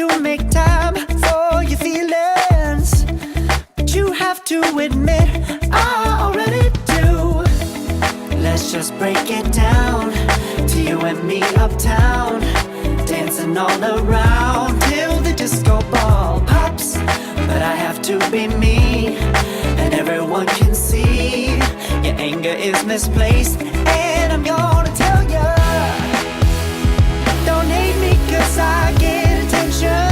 to make time for your feelings, but you have to admit I already do. Let's just break it down to you and me uptown, dancing all around till the disco ball pops. But I have to be me, and everyone can see your anger is misplaced, and I'm gonna tell ya, don't hate me 'cause I get attention.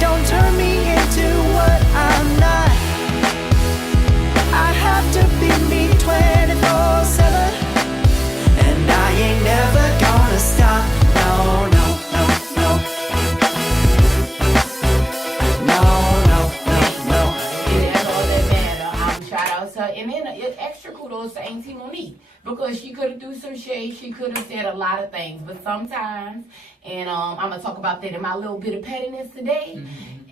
Don't turn me into what I'm not. I have to be me 24/7, and I ain't never gonna stop. No, no, no, no. No, no, no, no. That's all that matter. Shout out to her. And then extra kudos to Auntie Monique, because she could have threw some shade. She could have said a lot of things. But sometimes, and I'm going to talk about that in my little bit of pettiness today,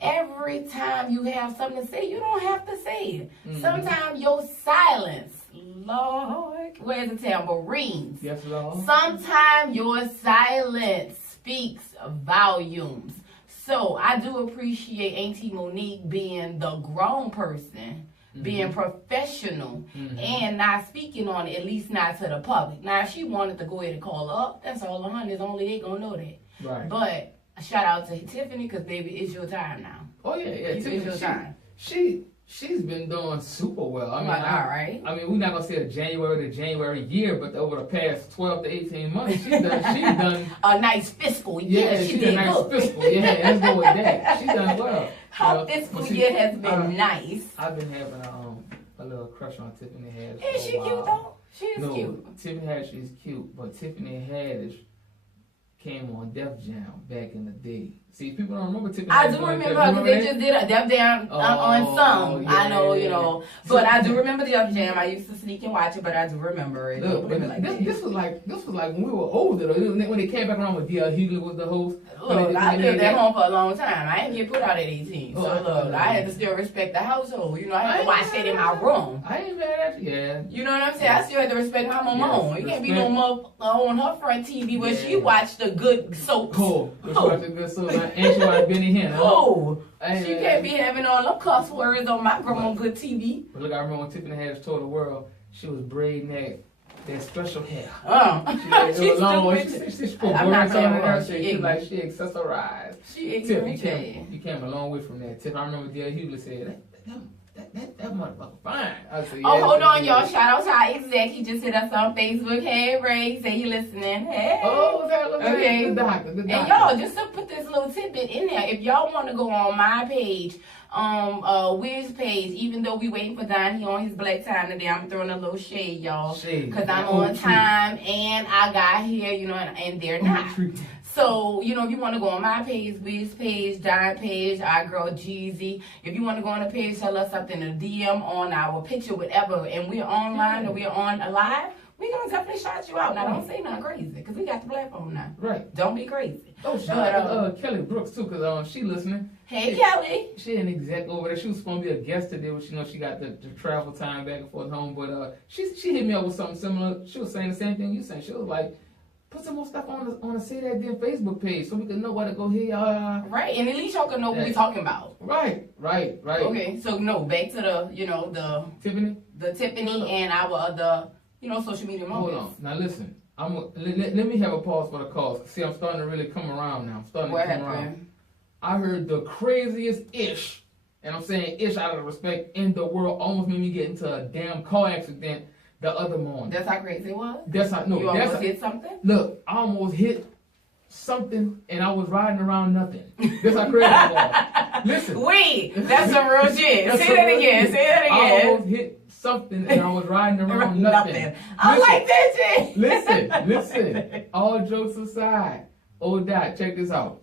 every time you have something to say, you don't have to say it. Sometimes your silence, Lord, where's the tambourines? Yes, Lord. Sometimes your silence speaks volumes. So I do appreciate Auntie Monique being the grown person, being professional, and not speaking on it, at least not to the public. Now, if she wanted to go ahead and call her up, that's all on her. Only they gonna know that. Right. But a shout out to Tiffany, because baby, it's your time now. Oh yeah, yeah. It's your time. She's been doing super well. I mean, all right. I mean, we're not gonna say a January to January year, but over the past 12 to 18 months, she's done a nice fiscal year. Yeah, she did a nice fiscal. Yeah, let's go with that. She's done well. Her fiscal year has been nice. I've been having a little crush on Tiffany Haddish. Is she cute though? She is cute. Tiffany Haddish is cute, but Tiffany Haddish came on Def Jam back in the day. See, people don't remember Tiffany. I do remember because they just did a Def Jam on some. Yeah, I know, you know, but I do remember Def Jam. I used to sneak and watch it, but I do remember it. Look, this was like when we were older though. When they came back around with D.L. Hughley was the host. Look, I lived at home for a long time. I didn't get put out at 18. So look, I had to still respect the household. You know, I had to watch that in my room. I ain't mad at you. Yeah. You know what I'm saying? I still had to respect my mama. You can't be no more on her front TV where she watched the good soaps. Cool. She watched the good soaps. And she watched Benny Hinn. Oh, she can't be having all them cuss words on my grandma good TV. But look, I remember when Tiffany Haddish told the world she was braiding that special hair. She's long. She put words on her. She accessorized. Tiff, you came a long way from that. Tiff, I remember D.L. Hughley said that motherfucker fine. I said, yeah, hold on, y'all. Shout out to our exec. He just hit us on Facebook. Hey, Ray. Say he listening. Hey. Oh, okay. Good doctor. And y'all, just to put this little tidbit in there, if y'all want to go on my page, Wiz's page, even though we waiting for Don, he on his black time today, I'm throwing a little shade, y'all. Because I'm on time and I got here, you know, and they're not. So, you know, if you want to go on my page, Wiz page, Don page, our girl Jeezy, if you want to go on the page, tell us something, a DM on our picture, whatever, and we're online or we're on live, we're going to definitely shout you out. Now, don't say nothing crazy, because we got the platform now. Right. Don't be crazy. Oh, shout out to Kelly Brooks, too, because she listening. Hey, Kelly. She an exec over there. She was supposed to be a guest today, but you know she got the travel time back and forth home. But she hit me up with something similar. She was saying the same thing you saying. She was like, put some more stuff on the Say That Damn Facebook page so we can know where to go here, y'all. Right, and at least y'all can know what we're talking about. Right. Okay, so no, back to the Tiffany and our other, social media moments. Hold on, now listen. Let me have a pause for the cause. See, I'm starting to really come around now. Around. I heard the craziest ish, and I'm saying ish out of respect, in the world almost made me get into a damn car accident the other morning. That's how crazy it was? You almost hit something? Look, I almost hit something, and I was riding around nothing. That's how crazy it was. Listen. Wait, that's some real shit. Say that again. I almost hit something, and I was riding around nothing. I like that shit. Listen. All jokes aside. Oh, Doc, check this out.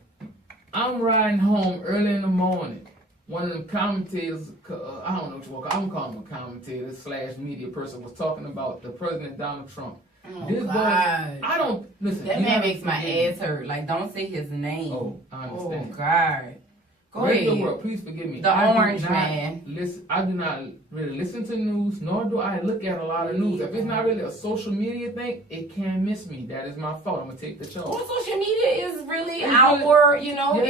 I'm riding home early in the morning. One of them commentators, I don't know what you want, I'm calling him a commentator / media person, was talking about the President Donald Trump. Oh, this God. Boy, I don't, listen. That man makes my ass hurt. Like, don't say his name. Oh, I understand. Oh, God. Go ahead. World, please forgive me. The orange man. I do not really listen to news, nor do I look at a lot of news. If it's not really a social media thing, it can miss me. That is my fault. I'm gonna take the charge. Well, social media is really our, it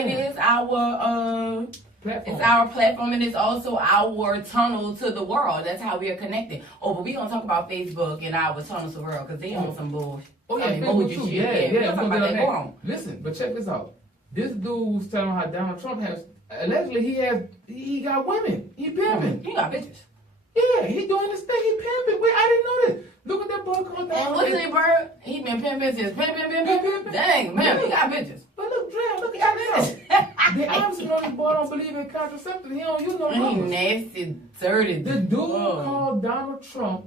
is our platform. It's our platform, and it's also our tunnel to the world. That's how we are connected. Oh, but we gonna talk about Facebook and our tunnel to the world because they on some bullshit. Oh yeah, Facebook too. shit. Yeah. We're talking about that. Go on. Listen, but check this out. This dude was telling how Donald Trump has allegedly he got women. He pimping. He got bitches. Yeah, he doing this thing. He pimping. Wait, I didn't know this. Look at that boy called And Donald. what's it, bro? He been pimping since pimp. Dang, man, he got bitches. But look, Dre, look at that. The obviously know this boy don't believe in contraceptives. He don't use no He numbers. nasty, dirty. The dude called Donald Trump.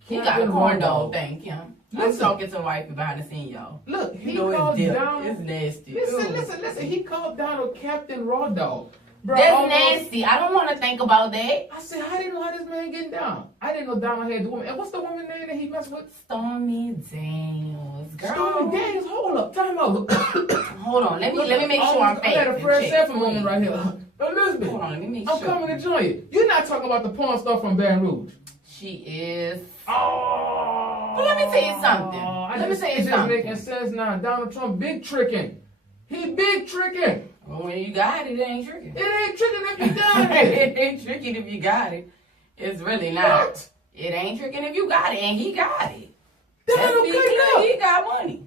He got a corn dog thing, Kim. I'm Listen. talking to wifey behind the scene, y'all. Look, he You know called it's Donald. It's nasty. Listen. He called Donald Captain Raw Dog. Bro, That's almost- nasty. I don't want to think about that. I said, I didn't know how this man getting down. I didn't know Donald had the woman. And what's the woman name that he messed with? Stormy Daniels, girl. Stormy Daniels. Hold up, time out. Hold on, let me make sure I'm I had a fair. Fred Sanford moment right here. Elizabeth, Hold on, let me make I'm sure. coming to join you. You're not talking about the porn star from Baton Rouge. She is. Oh. But let me tell you something. It's just making sense now. Donald Trump big tricking. He big tricking. Well, when you got it, it ain't tricking. It ain't tricking if you got it. It ain't tricking if you got it. It's really not. What? It ain't tricking if you got it, and he got it. Donald Let's be cut clear, up. he got money.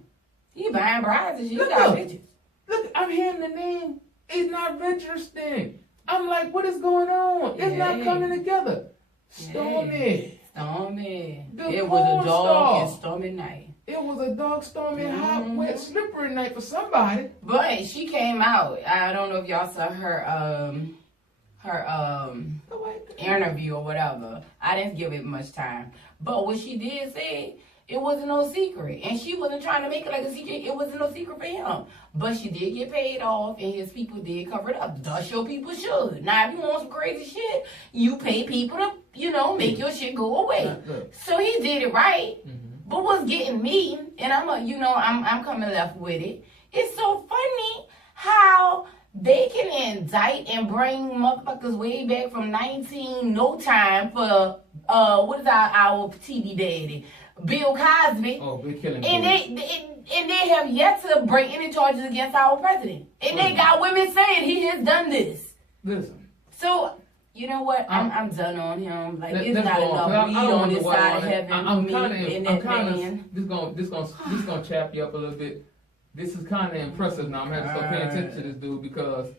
He buying brides and shit. He Look got up. bitches. Look, I'm hearing the name. It's not registering. I'm like, what is going on? It's not Yeah. coming together. Stormy. Stormy. The It was porn a dog and star. stormy night. It was a dark, stormy, hot, Mhm. wet, slippery night for somebody. But she came out. I don't know if y'all saw her interview or whatever. I didn't give it much time. But what she did say, it wasn't no secret. And she wasn't trying to make it like a secret. It wasn't no secret for him. But she did get paid off, and his people did cover it up. Thus your people should. Now, if you want some crazy shit, you pay people to, make your shit go away. Look. So he did it right. Mhm. But what's getting me, and I'm coming left with it. It's so funny how they can indict and bring motherfuckers way back from 19 no time for what is our TV daddy, Bill Cosby, Oh, big killing. and they have yet to bring any charges against our president, and they got women saying he has done this. Listen. So. You know what? I'm done on him. Like it's let's not go on. enough I weed don't on know this what side I of wanna- heaven I'm for me kinda- and I'm that kinda- man. This gonna chap you up a little bit. This is kind of impressive now. I'm having to start paying attention to this dude because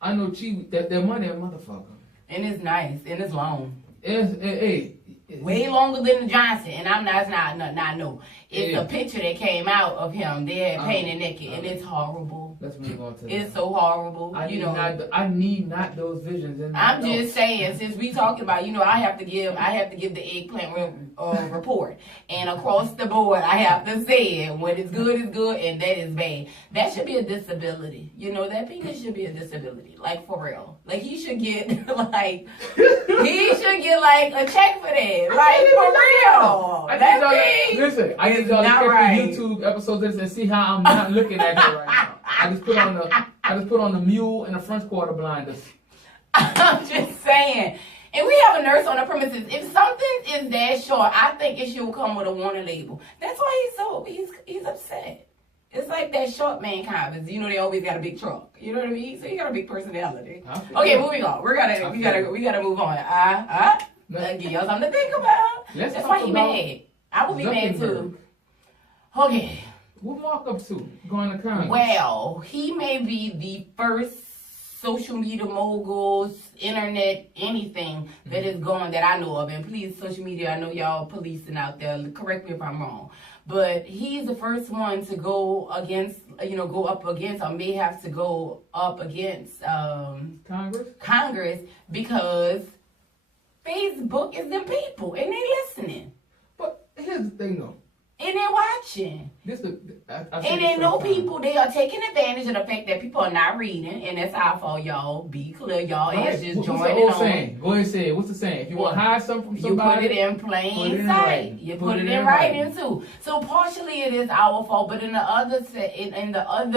I know that money a motherfucker. And it's nice and it's long. Hey, Way longer than the Johnson, and I'm not no. It's Yeah. a picture that came out of him. They had painted naked, and it's horrible. let's move on to It's so horrible. I need not those visions. In my I'm life. just saying, since we talking about, I have to give the eggplant report, and across the board, I have to say it. When it's good, and that is bad. That should be a disability. That penis should be a disability, like for real. Like he should get like a check for that, like for real. Listen, I need y'all to not check right. the YouTube episodes of this and see how I'm not looking at it right now. I just put on the mule and the French quarter blinders. I'm just saying. And we have a nurse on the premises. If something is that short, I think it should come with a warning label. That's why he's upset. It's like that short man comments. They always got a big truck. You know what I mean? So he got a big personality. Okay, moving on. We gotta move on. Let's give y'all something to think about. That's why he mad. I would be mad too. Okay. What Mark up to? Going to Congress? Well, he may be the first social media moguls, internet, anything that is going that I know of. And please, social media, I know y'all policing out there. Correct me if I'm wrong. But he's the first one to go up against, or may have to go up against Congress because Facebook is them people and they listening. But here's the thing though. And they're watching. And they know people, they are taking advantage of the fact that people are not reading, and that's our fault, y'all. Be clear, y'all. It's just joining on. Saying? Go ahead and say it. What's the saying? If you want to hide something from somebody, you put it in plain sight. You put it in writing too. So partially it is our fault, but in the other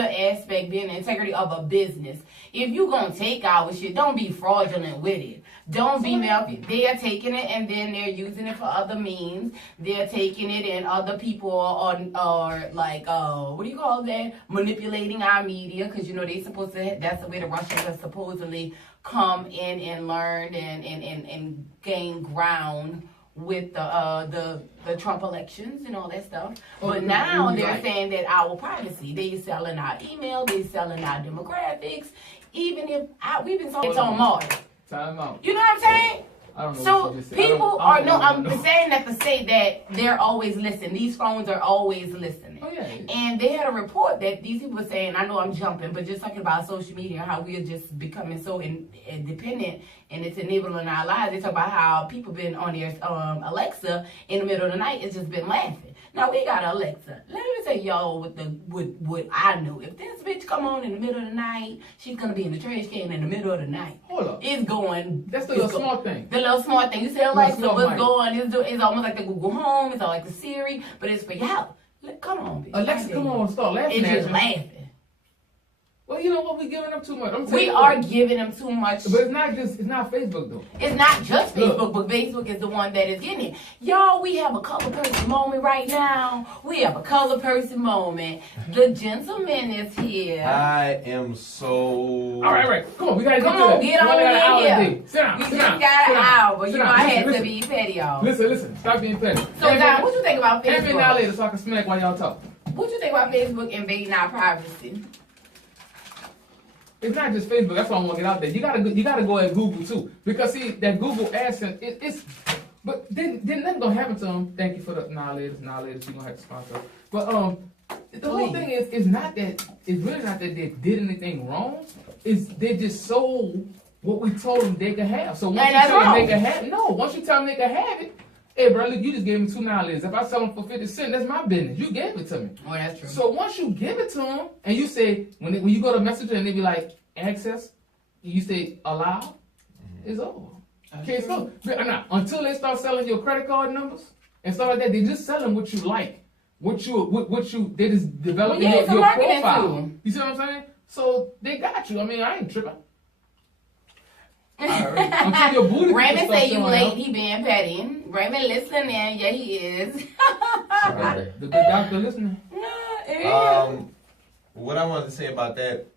aspect, being the integrity of a business, if you gonna take our shit, don't be fraudulent with it. Don't be malfeasant. They are taking it and then they're using it for other means. They're taking it and other people are like, what do you call that? Manipulating our media, because you know they supposed to. That's the way the Russians have supposedly come in and learned and gain ground with the Trump elections and all that stuff. But now they're saying that our privacy, they selling our email, they selling our demographics. Even if we've been talking on Mars. Time out. You know what I'm saying? I don't know. So people are I'm saying that to say that they're always listening. These phones are always listening. Oh yeah. And they had a report that these people were saying, I know I'm jumping, but just talking about social media, how we are just becoming so independent and it's enabling our lives. They talk about how people been on their Alexa in the middle of the night. It's just been laughing. Now we got Alexa. Let me tell y'all what I know. If this bitch come on in the middle of the night, she's gonna be in the trash can in the middle of the night. Hold up. It's going. That's the little smart thing. The little smart thing. You say Alexa, what's going? It's almost like the Google Home. It's all like the Siri, but it's for y'all. Come on, bitch. Alexa, come on, start laughing. It's just laughing. Well, you know what? We're giving them too much. We are giving them too much. But it's not Facebook, though. It's not just Facebook, but Facebook is the one that is getting it. Y'all, we have a color person moment right now. We have a color person moment. The gentleman is here. I am so... All right. Come on, we got to get on in here. Sit down. You just got an hour. You know I had to be petty, y'all. Listen. Stop being petty. So, Don, what you think about Facebook? Hand me an hour later so I can smack while y'all talk. What you think about Facebook invading our privacy? It's not just Facebook. That's why I want to get out there. You gotta go at Google too, because see that Google AdSense, it's. But then nothing gonna happen to them. Thank you for the knowledge. You gonna have to sponsor. But the whole thing is not that. It's really not that they did anything wrong. It's they just sold what we told them they could have. So once you tell them they can have, once you tell them they can have it. Hey, bro, look, you just gave me 2 knowledge. If I sell them for 50 cents, that's my business. You gave it to me. Oh, that's true. So once you give it to them, and you say, when you go to Messenger and they be like, access, you say, allow, it's over. Okay, so until they start selling your credit card numbers and stuff like that, they just selling what you like. What you, they just developing your profile. You see what I'm saying? So they got you. I mean, I ain't tripping. Until your booty Raymond say you late, he being petty. Raymond listening, yeah he is. The good doctor listening. What I wanted to say about that,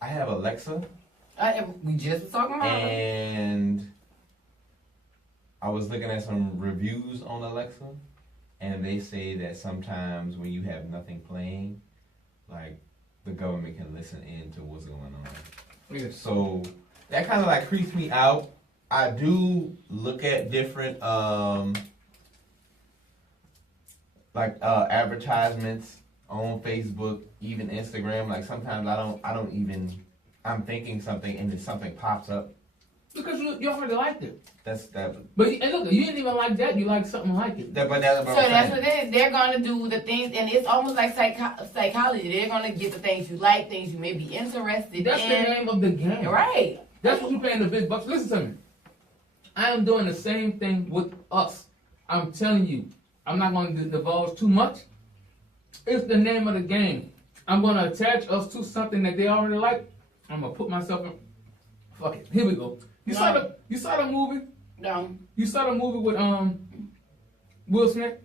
I have Alexa. We just was talking about and I was looking at some reviews on Alexa, and they say that sometimes when you have nothing playing, like the government can listen in to what's going on. Yes. So that kind of like creeps me out. I do look at different advertisements on Facebook, even Instagram. Like sometimes I'm thinking something and then something pops up. Because you already liked it. That's that. But look, you didn't even like that. You like something like it. That's what it is. They're gonna do the things, and it's almost like psychology. They're gonna get the things you like, things you may be interested in. That's the name of the game. Right. That's what you're paying the big bucks. Listen to me. I am doing the same thing with us. I'm telling you. I'm not going to divulge too much. It's the name of the game. I'm going to attach us to something that they already like. I'm going to put myself in. Fuck it. Here we go. You saw the movie? No. You saw the movie with Will Smith?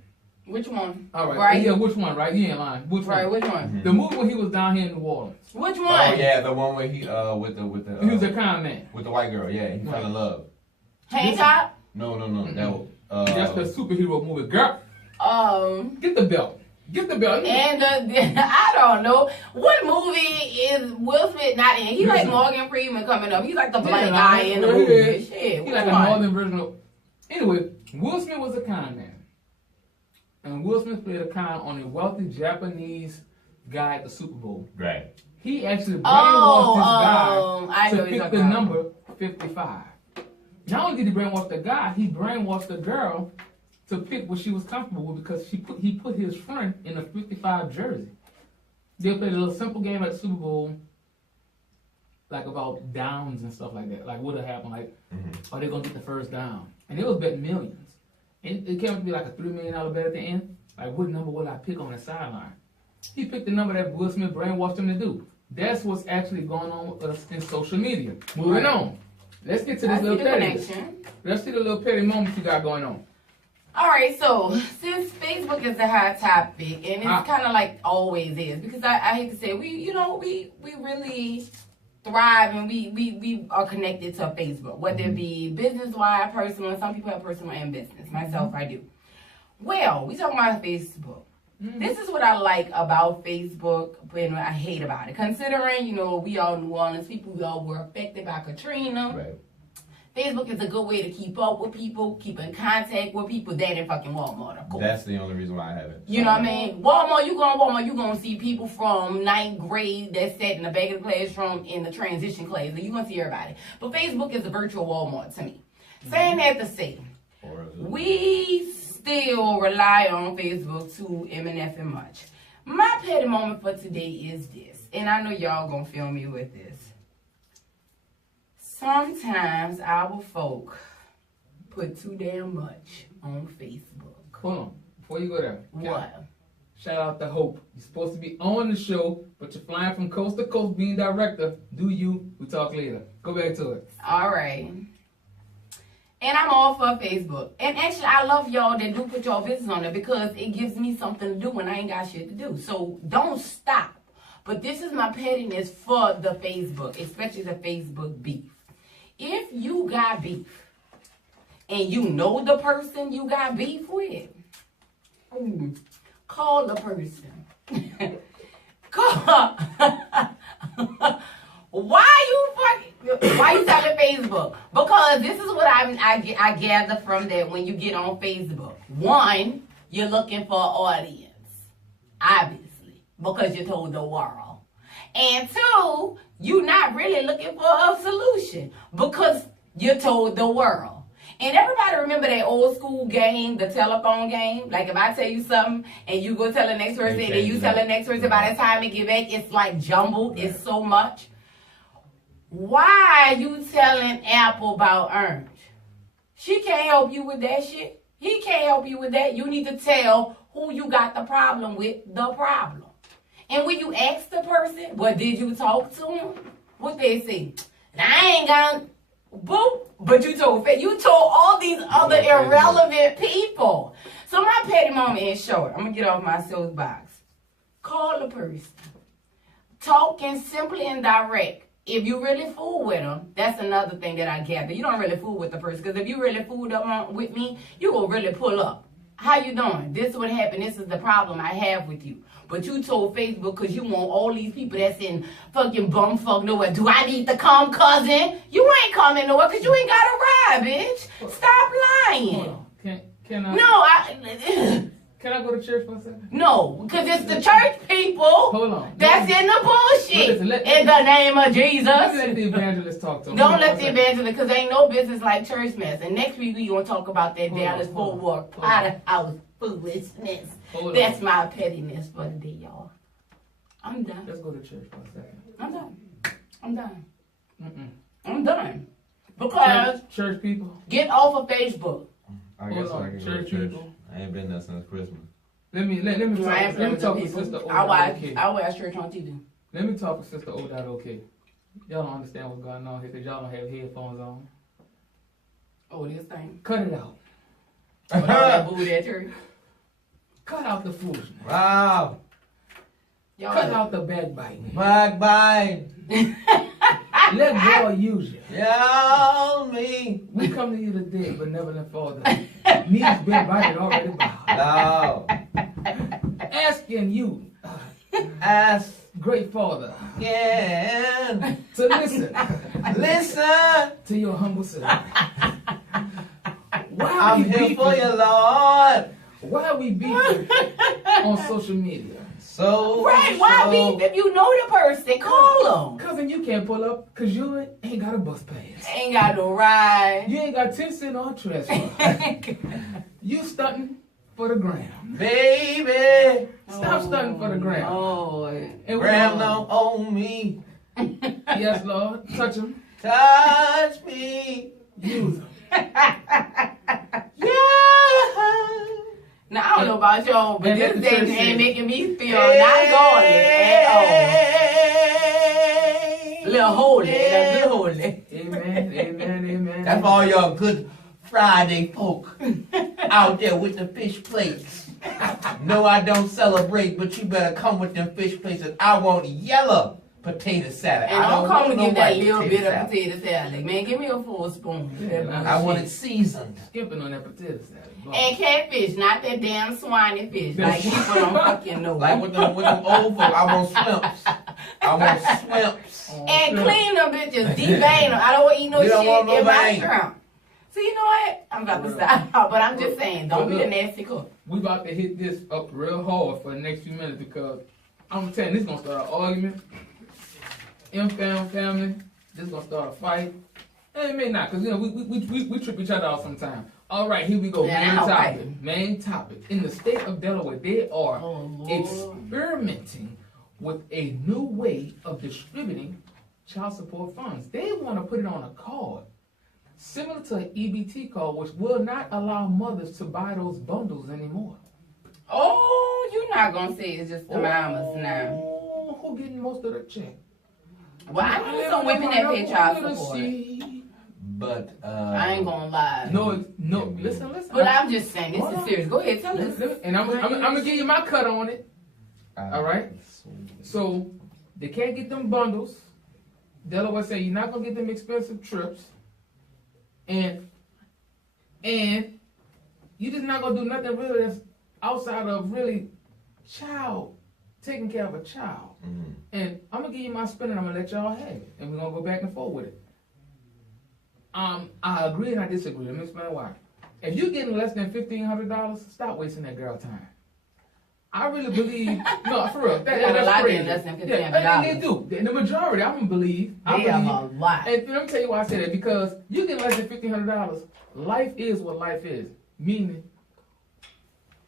Which one? All right. Yeah, which one, right? You ain't lying. Which one? Which one? Mm-hmm. The movie when he was down here in New Orleans. Which one? Oh yeah, the one where he with the he was a con man. with the white girl. Yeah, he fell in love. Hancock? No. Mm-hmm. That's the superhero movie, girl. Get the belt. And I don't know what movie is Will Smith not in. He like Morgan Freeman coming up. He's like the black guy in the movie. Shit, he's like a northern version of. Anyway, Will Smith was a con man, and Will Smith played a con on a wealthy Japanese guy at the Super Bowl. Right. He actually brainwashed this guy to pick the number 55. Not only did he brainwash the guy, he brainwashed the girl to pick what she was comfortable with because he put his friend in a 55 jersey. They played a little simple game at the Super Bowl, like about downs and stuff like that. Like what'll happen, like are they gonna get the first down? And it was betting millions. And it came up to be like a $3 million bet at the end. Like what number will I pick on the sideline? He picked the number that Will Smith brainwashed him to do. That's what's actually going on with us in social media. Moving on. Let's get to this little petty. Let's see the little petty moment you got going on. All right, so since Facebook is a hot topic, and it's kind of like always is, because I hate to say it, we really thrive and we are connected to Facebook, whether it be business-wise, personal. Some people have personal and business. Myself, I do. Well, we talking about Facebook. This is what I like about Facebook, and I hate about it. Considering, we all New Orleans people, we all were affected by Katrina. Right. Facebook is a good way to keep up with people, keep in contact with people. That in fucking Walmart, of course. That's the only reason why I haven't. You know what I mean? Walmart, you going to see people from 9th grade that sat in the back of the classroom in the transition class. You're going to see everybody. But Facebook is a virtual Walmart to me. Saying that to say, we still rely on Facebook to MNF and much. My petty moment for today is this, and I know y'all going to feel me with this. Sometimes our folk put too damn much on Facebook. Hold on. Before you go there. What? Shout out to Hope. You're supposed to be on the show, but you're flying from coast to coast being director. Do you? We talk later. Go back to it. All right. And I'm all for Facebook. And actually, I love y'all that do put your business on there because it gives me something to do when I ain't got shit to do. So don't stop. But this is my pettiness for the Facebook, especially the Facebook beef. If you got beef and you know the person you got beef with, call the person. Call. Why you telling Facebook? Because this is what I gather from that when you get on Facebook. One, you're looking for an audience, obviously, because you told the world. And two, you're not really looking for a solution because you told the world. And everybody remember that old school game, the telephone game? Like if I tell you something and you go tell the next person and then you tell the next person, by the time it get back, it's like jumbled. It's so much. Why are you telling Apple about Orange? She can't help you with that shit. He can't help you with that. You need to tell who you got the problem with the problem. And when you ask the person, well, did you talk to him? What they say? I ain't gonna, boop. But you told all these other irrelevant people. So my petty moment is short. I'm gonna get off my soapbox. Call the person. Talking simply and direct. If you really fool with them, that's another thing that I gather. You don't really fool with the person. Because if you really fooled up with me, you will really pull up. How you doing? This is what happened. This is the problem I have with you. But you told Facebook because you want all these people that's in fucking bumfuck nowhere. Do I need to come, cousin? You ain't coming nowhere because you ain't got to ride, bitch. Stop lying. Can I? No, Can I go to church for a second? No, because it's the church people that's in the bullshit. In the name of Jesus. Let the evangelist talk to him. Don't let the evangelist, because ain't no business like church mess. And next week we going to talk about that Dallas Fort Worth Potter House foolishness. That's my pettiness for the day, y'all. I'm done. Let's go to church for a second. I'm done. I'm done. Because church people, get off of Facebook. I guess I can go to church. People. I ain't been there since Christmas. Let me talk to Sister O. I watch church on TV. Let me talk to Sister O. Okay. Y'all don't understand what's going on here because y'all don't have headphones on. Oh, this thing. Cut it out. But all that booty at church. Cut out the foolishness. Wow. Y'all cut out the backbiting. Backbiting. Let God use you. Yeah, me. We come to you today, but never let Father. Me's been invited already by. No. Asking you, ask great Father, yeah, to listen. Listen to your humble servant. I'm here for you, Lord. Why are we beefing on social media? Why beef if you know the person? Call them. Cousin, you can't pull up because you ain't got a bus pass. Ain't got no ride. You ain't got 10 cents on trespass. You stunting for the gram. Baby, Stop stunting for the gram. Lord. And gram don't own me. Yes, Lord. Touch him. Touch me. Use him. Yeah. Now, I don't know about y'all, but And this let the thing church ain't sing. making me feel not godly at all. Little holy, little good holy. Amen, amen, amen. That's for all y'all good Friday folk out there with the fish plates. No, I don't celebrate, but you better come with them fish plates. I want yellow potato salad. And I don't come want and no give that white little potato bit of salad. potato salad. Man, give me a full spoon. Yeah, I want it seasoned. Skipping on that potato salad. And catfish, not that damn swine fish. Like people don't fucking know. Like with them old folk, I want swimps. I want swimps. And clean them bitches, devein them. I don't want to eat no You don't shit want no in my vein. shrimp. So you know what? I'm about to stop. But I'm just saying, don't be a nasty cook. We about to hit this up real hard for the next few minutes because I'm telling you, this gonna start an argument. Family, this gonna start a fight. And it may not, because you know we trip each other out sometimes. All right, here we go. Yeah, Main all topic. right. Main topic. In the state of Delaware, they are Oh, Lord. experimenting with a new way of distributing child support funds. They want to put it on a card, similar to an EBT card, which will not allow mothers to buy those bundles anymore. Oh, you're not going to say it's just the mamas now. Oh, who getting most of the check? Well, I know some women that pay child support. But I ain't going to lie. No, listen. But I'm just saying, this Hold is on. serious. Go ahead, tell us. And I'm gonna give you my cut on it. All right. So, So they can't get them bundles. Delaware say you're not gonna get them expensive trips, and you just not gonna do nothing really that's outside of really taking care of a child. mhm. And I'm gonna give you my spin and I'm gonna let y'all have it, and we're gonna go back and forth with it. I agree and I disagree. Let me explain why. If you're getting less than $1,500, stop wasting that girl time. I really believe, no, for real. They got a That's lot crazy. getting less than Yeah, $1,500. they do. The majority, I'm gonna believe. They have a lot. And let me tell you why I say that. Because you get less than $1,500, life is what life is. Meaning,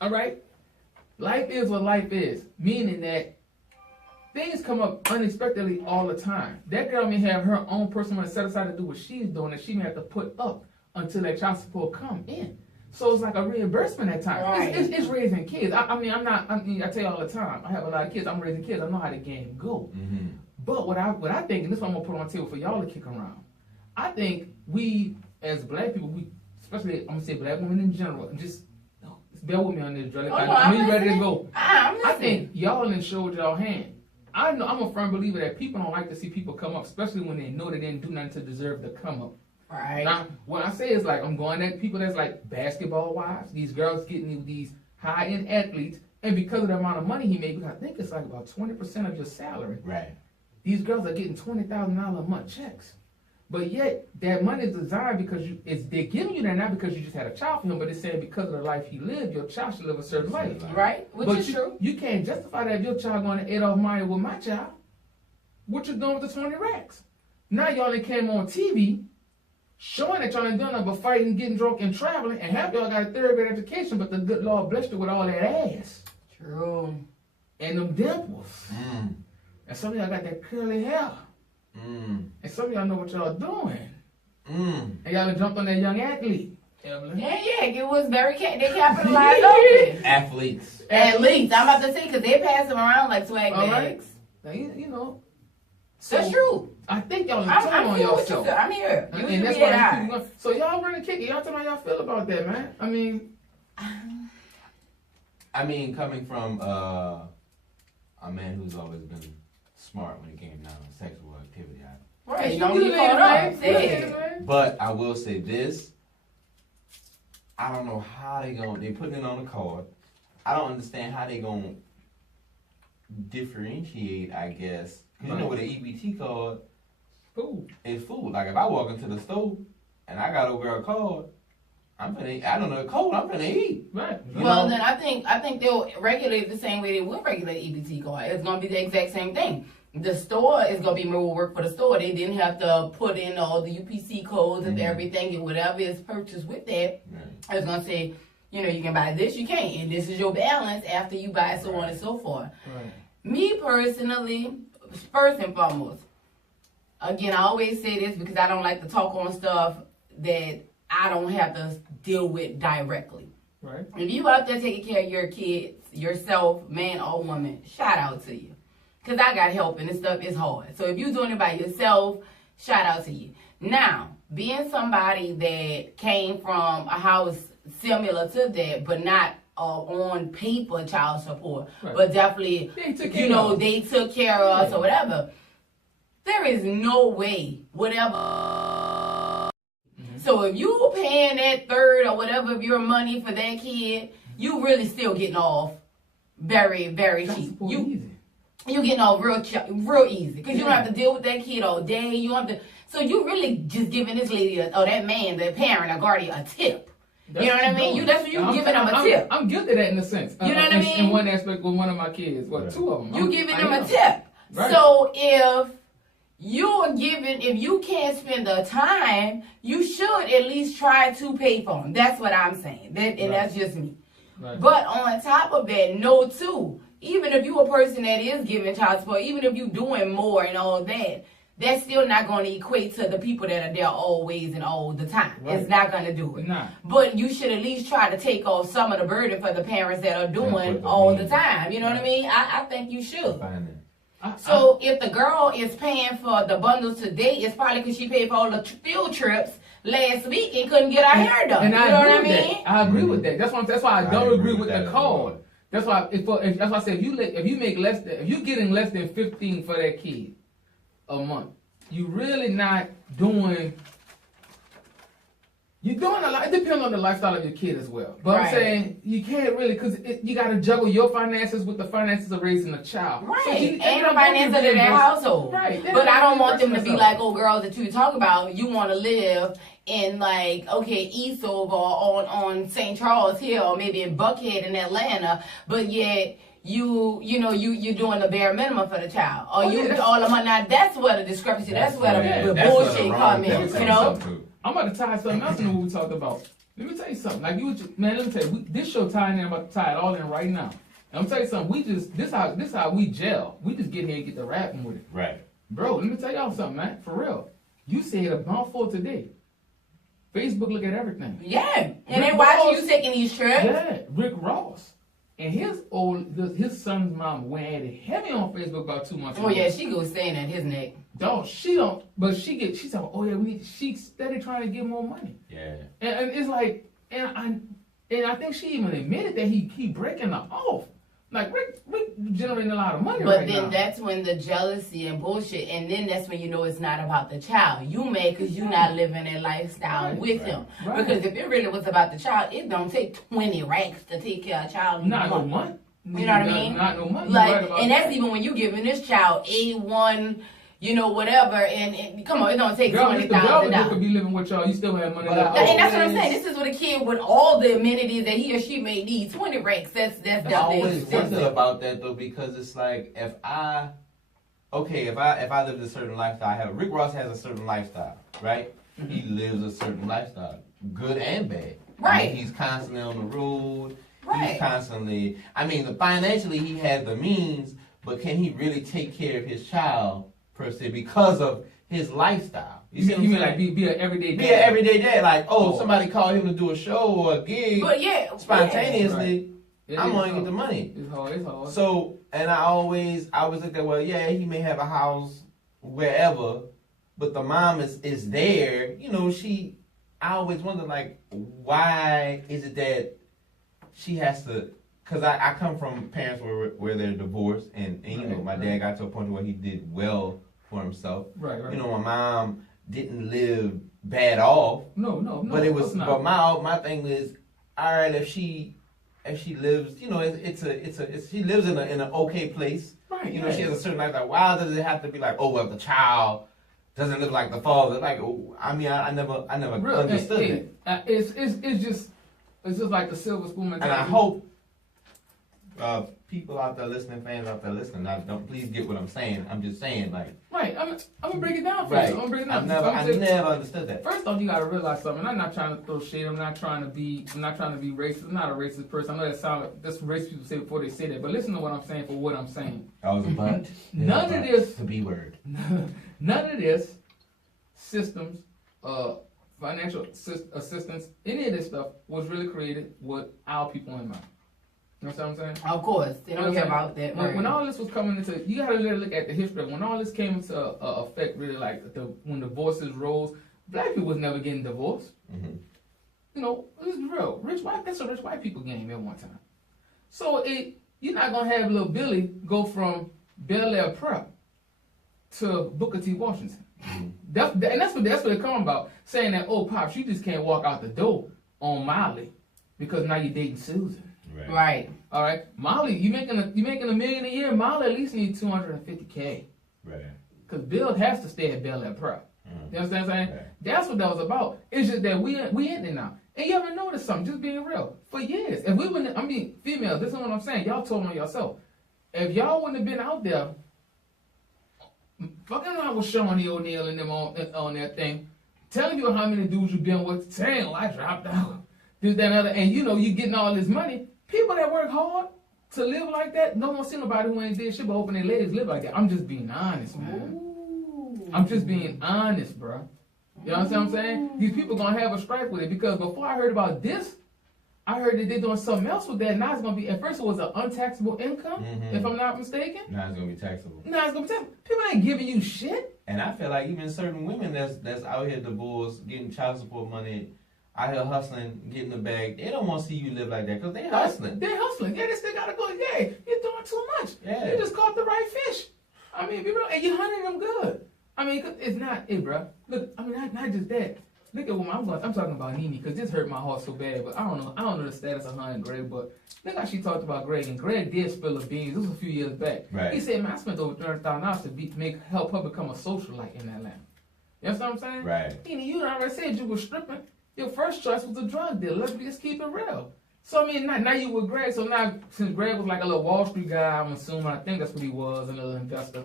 all right? Life is what life is. Meaning that things come up unexpectedly all the time. That girl may have her own personal money set aside to do what she's doing, and she may have to put up until that child support come in. So it's like a reimbursement at times. Right. It's raising kids. I tell you all the time, I have a lot of kids. I'm raising kids. I know how the game go. Mm-hmm. But what I think, and this is what I'm gonna put on the table for y'all to kick around. I think we as black people, especially I'm gonna say black women in general, just bear with me on this, Dre. I know you ready to go. I'm I listening. think y'all done showed y'all hand. I know I'm a firm believer that people don't like to see people come up, especially when they know they didn't do nothing to deserve the come up. Right. Now, what I say is like I'm going at people that's like basketball wives. These girls getting these high end athletes, and because of the amount of money he made, because I think it's like about 20% of your salary. Right. These girls are getting $20,000 a month checks, but yet that money is designed because they're giving you that not because you just had a child for him, but it's saying because of the life he lived, your child should live a certain life. Right? Which But is true. you can't justify that if your child going to Adolph Meyer with my child. What you doing with the 20 racks? Now y'all done came on TV showing that y'all ain't doing nothing but fighting, getting drunk, and traveling, and half y'all got a third grade education, but the good Lord blessed you with all that ass True. and them dimples. Mm. And some of y'all got that curly hair. Mm. And some of y'all know what y'all doing. Mm. And y'all done jumped on that young athlete. Evelyn. Yeah, it was very, they capitalized on it. Athletes. At least, I'm about to say, because they pass them around like swag All bags. right. Now, you know. That's true. I think y'all I'm turn on cool with you, yourself. sir. I'm here. You And that's should be why at I'm keeping going. So y'all running kick it. Y'all tell me how y'all feel about that, man. I mean, coming from a man who's always been smart when it came down to sexual activity. Right, You don't do get that, caught man. up. You do Say that, it. man. But I will say this. I don't know how they putting it on a card. I don't understand how they gonna differentiate, I guess. Cause you know with an EBT card, Food. it's food. Like if I walk into the store and I got over a card, I'm finna, I don't know, cold, I'm finna eat. Right. You Well, know? then I think they'll regulate it the same way they would regulate EBT card. It's gonna be the exact same thing. the store is gonna be more work for the store. They didn't have to put in all the UPC codes and everything, and whatever is purchased with that. I was gonna say, you know, you can buy this, you can't, and this is your balance after you buy, so on and so forth. Right. Me personally, first and foremost, again, I always say this because I don't like to talk on stuff that I don't have to deal with directly. Right. If you out there taking care of your kids, yourself, man or woman, shout out to you. Because I got help and this stuff is hard. So if you're doing it by yourself, shout out to you. Now, being somebody that came from a house similar to that, but not on paper child support, but definitely, they took care of us or whatever. There is no way, whatever. So if you paying that third or whatever of your money for that kid, you really still getting off very, very cheap. You getting off real easy because you don't have to deal with that kid all day. You don't have to. So you really just giving this lady or that man, the parent or guardian, a tip. You know what I mean? That's what you giving them a tip. I'm guilty of that in a sense. You know what I mean? In one aspect with one of my kids, two of them. You giving them a tip. Right. So if you can't spend the time, you should at least try to pay for them. That's what I'm saying. That's just me. Right. But on top of that, no too. Even if you're a person that is giving child support, even if you're doing more and all that, that's still not going to equate to the people that are there always and all the time. Right. It's not going to do it. Nah. But you should at least try to take off some of the burden for the parents that are doing all the time. You know what I mean? I think you should. So if the girl is paying for the bundles today, it's probably because she paid for all the field trips last week and couldn't get her hair done. And you know what I mean? I agree with that. That's why I don't agree with the card. That's why that's why I said if you're getting less than 15 for that kid a month, you really not doing. You're doing a lot. It depends on the lifestyle of your kid as well. But I'm saying you can't really because you got to juggle your finances with the finances of raising a child. Right. So and the finances of their household. Right. But I don't want them to be like, oh, girls that you talk about, you want to live in Eastover or on St. Charles Hill or maybe in Buckhead in Atlanta, but yet you're doing the bare minimum for the child. Or all the money. Now that's where the discrepancy, that's where the bullshit comes in, you know? I'm about to tie something else into what we talked about. Let me tell you something. Let me tell you, this show tying in, I'm about to tie it all in right now. And I'm gonna tell you something. This how we gel. We just get here and get the rapping with it. Right. Bro, let me tell y'all something, man. For real. You said a mouthful today. Facebook look at everything. Yeah. And they watching you taking these trips. Yeah. Rick Ross. And his son's mom went at it heavy on Facebook about 2 months ago. Oh yeah, she goes staying at his neck. Dog, she don't. But she's like, oh yeah, she's steady trying to get more money. Yeah. And it's like, and I think she even admitted that he breaking her off. Like Rick generating a lot of money. But then that's when the jealousy and bullshit, and then that's when you know it's not about the child. You mad because you're not living that lifestyle with him. Right. Because if it really was about the child, it don't take 20 racks to take care of a child. Not no money. You know what I mean? Not no money. Like, and that's even when you giving this child A1. Whatever, and come on, it don't take $20,000. Could be living with y'all, you still have money. And that's what I'm saying. This is what a kid with all the amenities that he or she may need. 20 racks. That's I always wonder about that though, because it's like if I live a certain lifestyle, Rick Ross has a certain lifestyle, right? Mm-hmm. He lives a certain lifestyle, good and bad. Right. He's constantly on the road. Right. He's constantly. Financially he has the means, but can he really take care of his child? Per se, because of his lifestyle. You mean like be an everyday dad? Be an everyday dad. Like, somebody called him to do a show or a gig. But yeah, spontaneously, I'm going to get the money. It's hard. So, and I always look at, well, yeah, he may have a house wherever, but the mom is there. I always wonder, like, why is it that she has to, because I come from parents where they're divorced, and my dad got to a point where he did well for himself. Right. My mom didn't live bad off. No. But it was. But my thing is, all right, if she lives, she lives in an okay place. Right. She has a certain lifestyle. Why does it have to be like, if the child doesn't look like the father? Like, I never understood it. It's just like the silver spoon mentality. And I hope. people out there listening, fans out there listening, don't please get what I'm saying. I'm just saying, like. Right. I'm gonna break it down for Right. you. I'm gonna break it down. I never understood that. First off, you gotta realize something. I'm not trying to throw shade. I'm not trying to be racist. I'm not a racist person. I know that sound like that's what racist people say before they say that. But listen to what I'm saying for what I'm saying. I was a butt. None of this. The B word. None of this systems, financial assistance, any of this stuff was really created with our people in mind. You know what I'm saying? Of course, they don't care about that. When all this was coming into, you gotta really look at the history. When all this came into effect, really, like when divorces rose, black people was never getting divorced. Mm-hmm. You know, this is real. That's a rich white people game at one time. So you're not gonna have little Billy go from Bel Air Prep to Booker T. Washington. Mm-hmm. That's what they're coming about, saying that, oh, Pops, you just can't walk out the door on Molly because now you're dating Susan. Right. All right, Molly, you making $1 million a year. Molly at least needs $250K. Right. Because Bill has to stay at Bel Air Prep. Mm-hmm. You understand what I'm saying? Right. That's what that was about. It's just that we in there now. And you ever notice something? Just being real. For years, if we wouldn't, I mean, females. This is what I'm saying. Y'all told on yourself. If y'all wouldn't have been out there, fucking around with Shawnee O'Neal and them on that thing, telling you how many dudes you've been with, saying, oh, I dropped out, this, that, and other, and you know you getting all this money. People that work hard to live like that, don't want to see nobody who ain't did shit but open their legs live like that. I'm just being honest, man. Ooh. I'm just being honest, bro. You know what I'm saying? These people gonna have a strike with it because before I heard about this, I heard that they're doing something else with that. Now it's gonna be, at first it was an untaxable income, if I'm not mistaken. Now it's gonna be taxable. Now it's gonna be taxable. People ain't giving you shit. And I feel like even certain women that's out here divorced, getting child support money, out here hustling, getting the bag, they don't want to see you live like that because they hustling. They're hustling. Yeah, they still gotta go. Yeah, you're doing too much. Yeah. You just caught the right fish. I mean, be real, and you're hunting them good. I mean, it's not, bro. Look, I mean, not just that. Look at what I'm talking about Nene because this hurt my heart so bad. But I don't know the status of her and Greg. But look how she talked about Greg, and Greg did spill the beans. This was a few years back. Right. He said, "Man, I spent over $30,000 to help her become a socialite in Atlanta." You know what I'm saying? Right. Nene, you already said you were stripping. Your first choice was a drug dealer. Let's just keep it real. So I mean, now you with Greg. So now, since Greg was like a little Wall Street guy, I'm assuming, I think that's what he was, a little investor.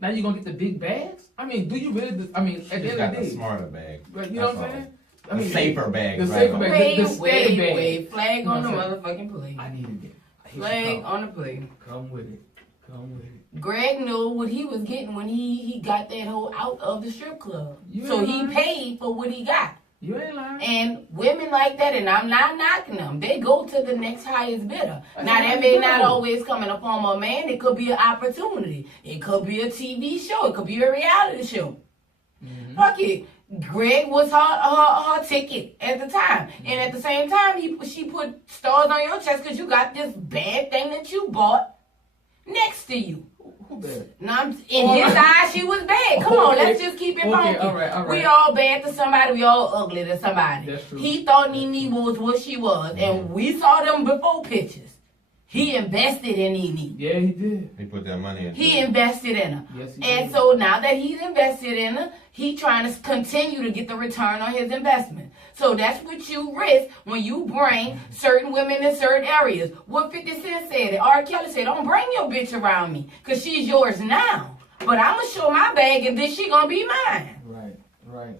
Now you gonna get the big bags? I mean, do you really? I mean, at the end of the day, the smarter bag. But you know what I'm saying? I mean, the safer bag. The right safer on. bag. The steady bag. Wait, flag You know on the what I'm motherfucking play. I needed it. Flag on the play. Come with it. Come with it. Greg knew what he was getting when he got that hoe out of the strip club. So he paid for what he got. You ain't lying. And women like that, and I'm not knocking them, they go to the next highest bidder. Now, that may not always come in the form of a man. It could be an opportunity. It could be a TV show. It could be a reality show. Mm-hmm. Fuck it. Greg was her ticket at the time. And at the same time, she put stars on your chest because you got this bad thing that you bought next to you. Who bad? Now, in his eyes, she was bad. Come on, let's just keep it funky. All right. We all bad to somebody. We all ugly to somebody. That's true. He thought Nene was what she was, and we saw them before pictures. He invested in Nene. Yeah, he did. He put that money in. He invested in her. Yes, he And did. so now that he's invested in her, he trying to continue to get the return on his investment. So that's what you risk when you bring certain women in certain areas. What 50 Cent said, R. Kelly said, don't bring your bitch around me, because she's yours now. But I'm going to show my bag, and then she going to be mine. Right.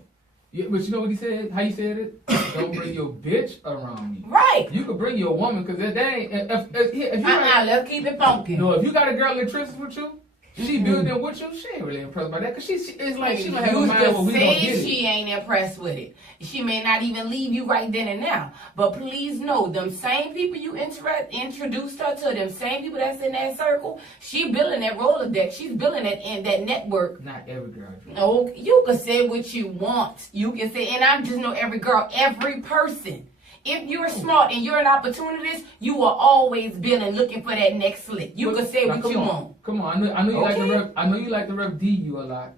Yeah, but you know what he said? How he said it? Don't bring your bitch around me. Right. You could bring your woman, because that ain't, if you Let's keep it funky. no, if you got a girl in interest with you, she building with you, she ain't really impressed by that, because it's like she don't have a mind where we don't get it. She ain't impressed with it. She may not even leave you right then and now. But please know, them same people you introduced her to, them same people that's in that circle, she building that Rolodex. She's building that network. Not every girl. No, you can say what you want. You can say, and I just know every girl, every person. If you're smart and you're an opportunist, you will always be looking for that next slick. You can say what you want. Come on, I know you like the rep. I know you like the rep D you a lot.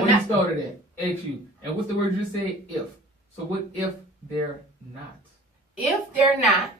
When you started at H U, and what's the word you just said? If. So what if they're not? If they're not,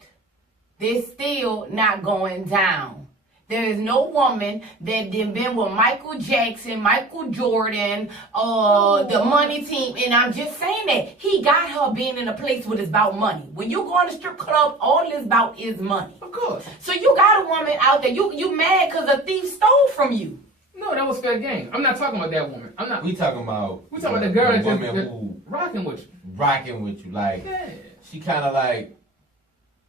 they're still not going down. There is no woman that done been with Michael Jackson, Michael Jordan, the money team, and I'm just saying that he got her being in a place where it's about money. When you go in the strip club, all it's about is money. Of course. So you got a woman out there, you mad because a thief stole from you. No, that was fair game. I'm not talking about that woman. I'm not. We talking about the girl the that woman just who rocking with you. rocking with you. Like Yeah. she kind of like,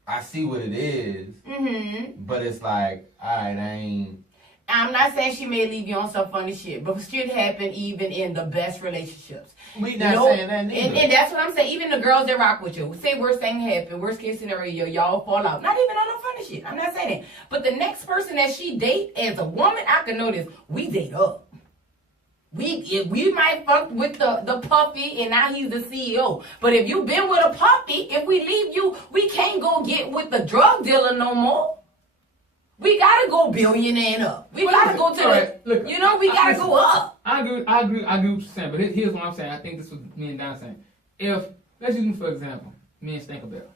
I see what it is, but it's like, all right, I ain't. I'm not saying she may leave you on some funny shit, but shit happen even in the best relationships. We not saying that neither. And that's what I'm saying. Even the girls that rock with you, say worst thing happen, worst case scenario, y'all fall out. Not even on no funny shit. I'm not saying that. But the next person that she date as a woman, I can notice we date up. We might fuck with the puppy and now he's the CEO. But if you been with a puppy, if we leave you, we can't go get with the drug dealer no more. We gotta go billionaire and up. We gotta go to we gotta go up. I agree what you're saying, but here's what I'm saying. I think this was me and Don saying. If, let's use me for example, me and Stinkerbell.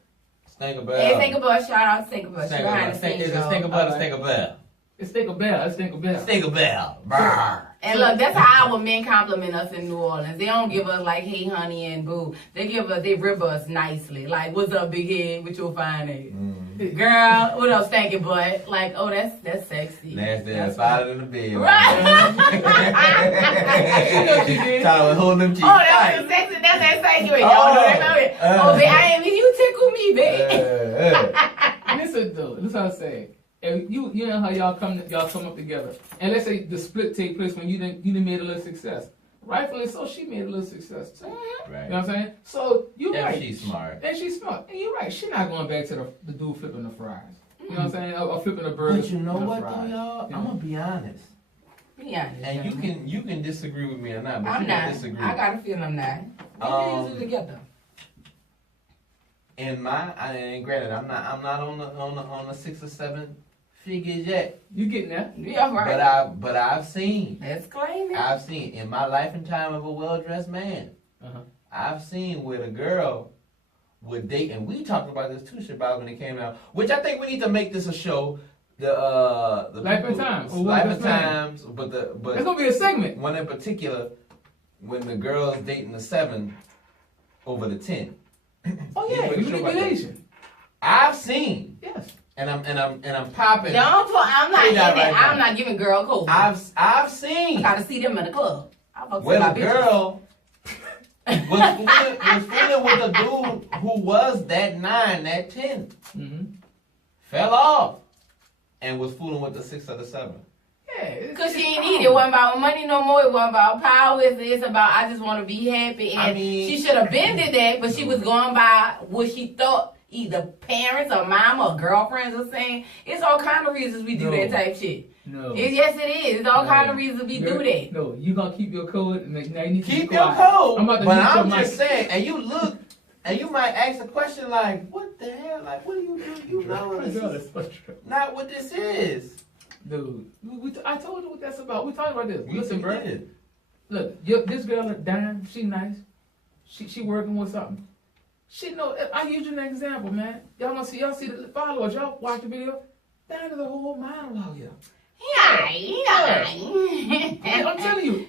Stinkerbell. Hey, Stinkerbell, shout out Stinkerbell. Is it Stinkerbell or Stinkerbell? It's Stinkerbell. Stinkerbell. Brr. And look, that's how our men compliment us in New Orleans. They don't give us like, hey, honey, and boo. They rib us nicely. Like, what's up, big head? With your fine ass. Girl, what else, stinking butt? Like, oh, that's sexy. Nasty ass out in the bed. Right. Tyler holding them cheeks. Oh, that's sexy. That's that sexy. Y'all know that. Oh, babe, I ain't you tickle me, babe. Listen, though. This is what I'm saying. And you know how y'all come up together, and let's say the split take place when you didn't made a little success. Rightfully so, she made a little success too. Right. You know what I'm saying? So you're right. She's smart. And she's smart. And you're right. She's not going back to the dude flipping the fries. You know what I'm saying? Or flipping the burgers. But you know what fries. though, y'all? I'm gonna be honest. Be honest. And you can disagree with me or not, but I'm you not. can disagree. I got a feeling I'm not. We can use it together. And granted, I'm not on the 6 or 7 figures yet. You getting there? Yeah, right. But I've seen. Let's claim it. I've seen in my life and time of a well-dressed man. I've seen where the girl would date, and we talked about this too, Shabbat, when it came out. Which I think we need to make this a show. The Life and Times. Life and Times, but it's gonna be a segment. One in particular, when the girl's dating the 7 over the 10. Oh yeah, manipulation. I've seen. Yes. And I'm popping. I'm not giving girl code. I've seen. I gotta see them in the club. Where the girl was fooling with a dude who was that 9, that 10. Fell off and was fooling with the 6 or the 7. Yeah, because she ain't need it. It wasn't about money no more. It wasn't about power. It's about I just want to be happy. And she should have been did that, but she was going by what she thought either parents or mom or girlfriends are saying. It's all kind of reasons we do that type shit. No. Yes, it is. It's all kind of reasons we do that. No, you gonna keep your code. And now you need to keep your code. But I'm just saying, and you look, and you might ask a question like, "What the hell? Like, what do you do? You know this is not what this is." Dude, I told you what that's about. We talked about this. Listen, bro. Did. Look, this girl at Dime, she nice. She working with something. She know. I use you an example, man. Y'all see the followers. Y'all watch the video. Dime is a whole monologue here. Yeah. I'm telling you.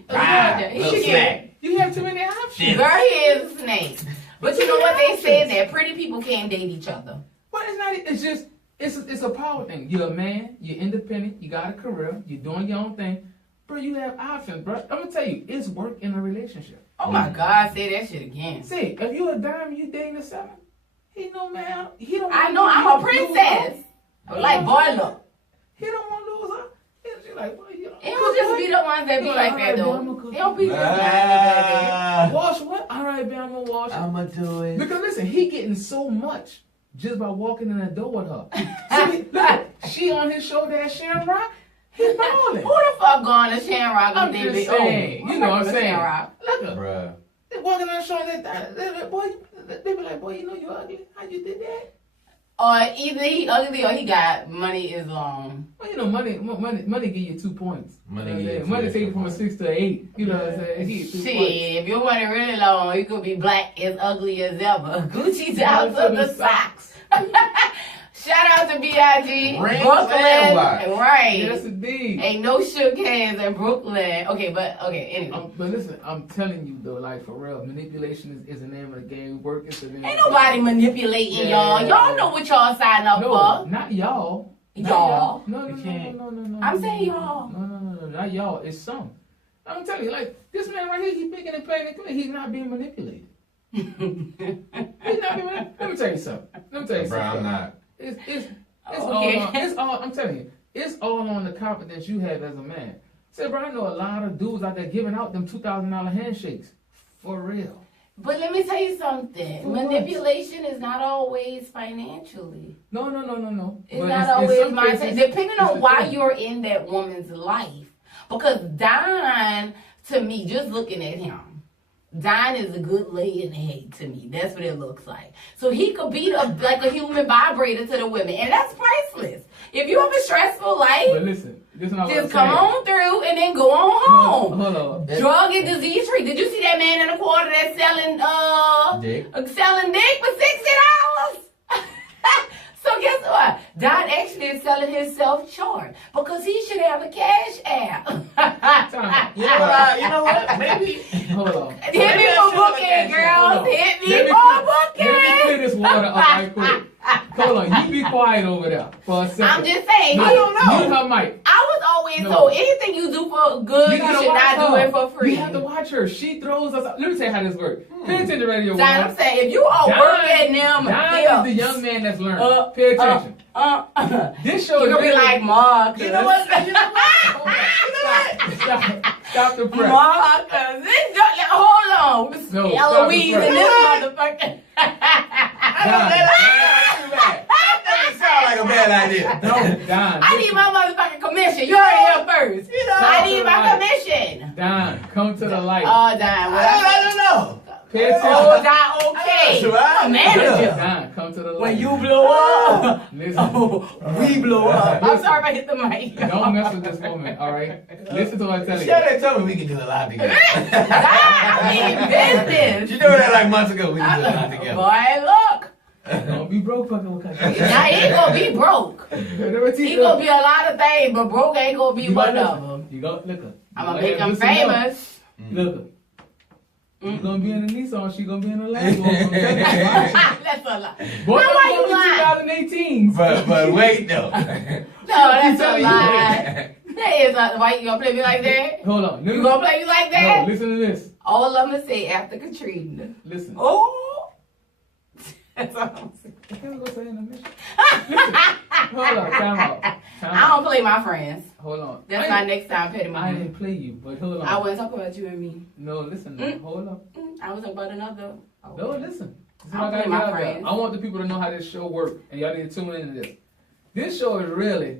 You have too many options. Girl, he is a snake. But you know what they said? That pretty people can't date each other. Well, it's not. It's just. It's a power thing. You're a man. You're independent. You got a career. You're doing your own thing. Bro, you have options, bro. I'm gonna tell you, it's work in a relationship. Oh my God, say that shit again. See, if you a dime, you dating a 7. He know, man. He don't. I know. I'm a princess. Like boiler. He don't want to lose her. He's like, well, you know. It don't just be the ones that be like that though. They don't be just like wash what? All right, babe, I'm gonna wash it. I'ma do it. Because listen, he getting so much just by walking in the door with her. See, look, she on his shoulder at Shamrock. He's balling. Who the fuck going to Shamrock? I'm just saying. You know what I'm saying? Look at bruh. They walking on the shoulder. Boy, they be like, boy, you know you ugly. How you did that? Or either he ugly or he got money is long. Well, you know, money give you 2 points. Money take you from a 6 to 8. You know what I'm saying? He 2 Shit, points. if your money really long, you could be black as ugly as ever. Gucci down to the socks. Shout out to B.I.G. Rings Brooklyn. and watch. Right. Yes, indeed. Ain't no shook hands in Brooklyn. Okay, anyway. But listen, I'm telling you though, like for real, manipulation is the name of the game. Work is the name. Ain't nobody manipulating y'all. Y'all know what y'all sign up No, for. not y'all. Y'all. No. I'm saying y'all. No, not y'all. It's some. I'm telling you, like this man right here, he's picking and playing it clear. He's not being manipulated. He's not being manipulated. Let me tell you something. Bro, I'm not. It's Okay. all. I'm telling you, it's all on the confidence you have as a man. Say, bro, I know a lot of dudes out there giving out them $2,000 handshakes for real. But let me tell you something. For what? Manipulation is not always financially. No. It's But not in always some my cases, depending it's on the why thing. you're in that woman's life. Because Don, to me, just looking at him, Don is a good lay in the hay to me. That's what it looks like. So he could be like a human vibrator to the women, and that's priceless. If you have a stressful life, But listen not what I'm just come saying. on through and then go on home. Hold on. Drug and disease free. Did you see that man in the quarter that's selling dick for $60? So guess what? Don actually is selling himself short because he should have a cash app. You know what? Maybe. Hold on. Hit me for booking, girls. Hit me for Let me booking. clear this water up right quick. Hold on, you be quiet over there for a second. I'm just saying. No, I don't know. Mute her mic. I was always No. told anything you do for good, you gotta should watch not do her. it for free. You have to watch her. She throws us. Let me tell you how this works. Pay attention to radio. Don, I'm saying, if you all work at them, Don is the young man that's learning. Pay attention. This show you is gonna be really- like Marcus. You know what? Stop the press. Marcus. Hold on. No, Eloise stop the and this motherfucker. That doesn't sound like a bad idea. No, Don. I need my motherfucking commission. You heard it here first. You know, I need my right. commission. Don, come to the light. Oh, Don. I don't know. Pay attention. Oh, Don, okay. Sure, I- Manager. Don, come to the light. When you blow up, Listen. we blow up. I'm sorry if I hit the mic. Don't mess with this woman, all right? Listen to what I'm telling you. Shut tell me we can do a lot together. I mean business. You know that like months ago we can do a lot together. Boy, look. Don't be broke fucking with country. Now he gonna be broke. He gonna be a lot of things, but broke ain't gonna be one of them. You go, look her. I'm gonna make him famous. Look her. You gonna be in the Nissan, she gonna be in the Lambo. That's a lie. Boy, Now why you lying? 2018. But wait though. No, that's a you. lie. That is a why you gonna play me like that? Hold on. You gonna play me like that? No, listen to this. All I'm gonna say after Katrina. Listen. Oh. That's all I'm saying. I can't go say in the mission. Listen. Hold on. Time out. I don't play my friends. Hold on. That's my next time petty I mama. didn't play you, but hold on. I wasn't talking about you and me. No, listen. No, hold on. I was talking about another. No, listen. This is I'll what I play gotta my get out there. friends. I want the people to know how this show works, and y'all need to tune into this. This show is really,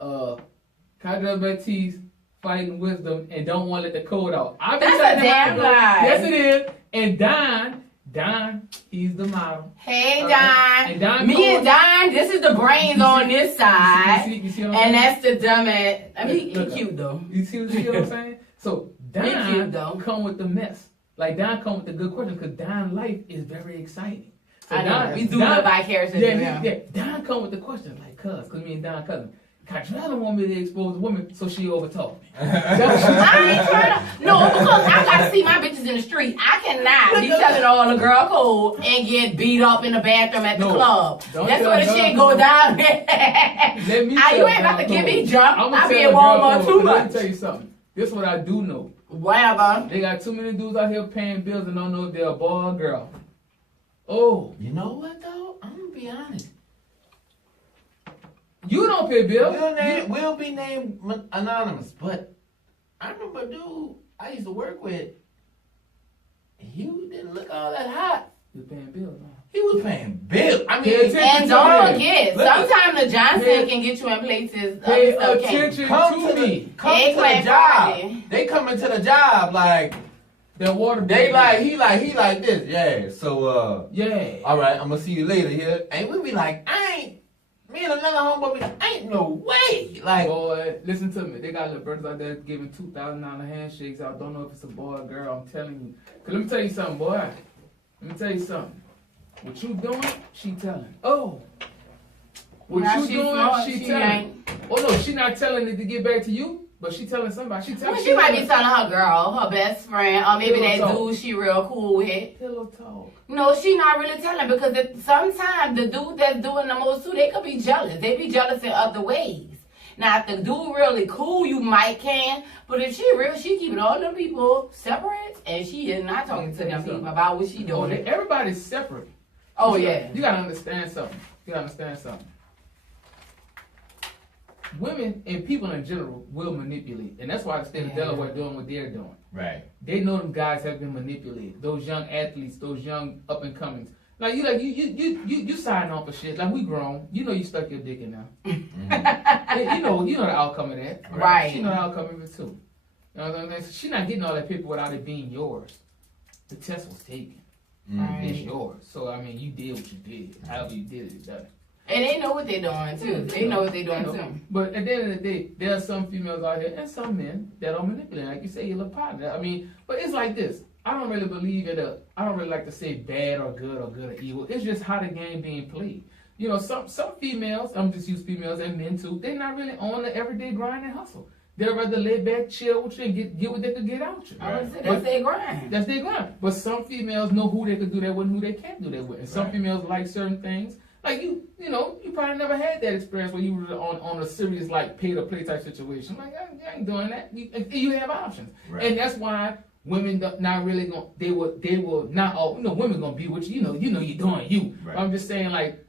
Kadra Baptiste fighting wisdom and don't want to let the code out. That's a damn lie. Yes, it is. And Don, he's the model. Hey, And Don. Don Me Cohen- and Don, this is the brains on this side. You see what I'm And saying? that's the dumbass. I mean, he Look, cute though. You see what I'm saying? So He cute, though. Don come with the mess. Like Don come with the good questions because Don's life is very exciting. So I know. Don- We do the vicariously. Yeah. Don come with the questions like cuz me and Don cousin. Katrina don't want me to expose the woman, so she overtalk me. That's what I ain't trying to. No, because I gotta see my bitches in the street. I cannot be telling all the girl code and get beat up in the bathroom at the No, club. don't That's tell where the girl shit code. go down. Let me You tell ain't about to girl get me code. jumped. I'ma I be tell in girl Walmart code, too but Let much. me tell you something. This is what I do know. Whatever. They got too many dudes out here paying bills and don't know if they're a boy or a girl. Oh, You know what though? I'm gonna be honest. you don't pay bills. We'll be named anonymous, but I remember a dude I used to work with. He didn't look all that hot. You're paying bills. Huh? He was paying bills. I Pay mean, attention. And don't to forget, Look. sometimes the Johnson Pay- can get you in places Pay other stuff can't. attention come to to me. the Eggplant job. Friday. They come into the job like That water. they bill. like he like this. Yeah. So Yeah. all right, I'm gonna see you later here. And we be like, me and another homeboy be like, ain't no way. Like, Boy, listen to me. They got little birds out there giving $2,000 handshakes out. Don't know if it's a boy or girl. I'm telling you. Cause let me tell you something, boy. Let me tell you something. What you doing? She telling. Oh, What Now you she doing, smart, she she telling. ain't. Oh no, she not telling it to get back to you, but she telling somebody. She telling. Well, she might be telling her girl, her best friend, or maybe Pillow that talk. dude she real cool with. Pillow talk. No, she not really telling because sometimes the dude that's doing the most too, they could be jealous. They be jealous in other ways. Now, if the dude really cool, you might can. But if she real, she keeping all them people separate, and she is not talking to them people about what she Oh, doing. everybody's separate. Oh, yeah. You gotta understand something. Women and people in general will manipulate, and that's why the state of Delaware doing what they're doing. Right. They know them guys have been manipulated. Those young athletes, those young up and comings. You sign on for shit. Like we grown. You know you stuck your dick in there. You know the outcome of that. Right. She know the outcome of it too. You know what I'm saying? She not getting all that paper without it being yours. The test was taken. It's yours. So I mean, you did what you did. However you did it, it's done. And they know what they're doing too. They know what they're doing too. But at the end of the day, there are some females out here and some men that are manipulating. Like you say, your little partner. I mean, but it's like this. I don't really believe in I don't really like to say bad or good or evil. It's just how the game being played. You know, some females, I'm just use females and men too, they're not really on the everyday grind and hustle. They'd rather lay back, chill with you, and get what they could get out you. I would say that's their grind. That's their grind. But some females know who they could do that with and who they can't do that with. And some females like certain things. Like you probably never had that experience where you were on a serious like pay to play type situation. Like I ain't doing that. You have options, and that's why women not really gonna. They will not all. Women gonna be with you. You know you're doing you. Right. I'm just saying like,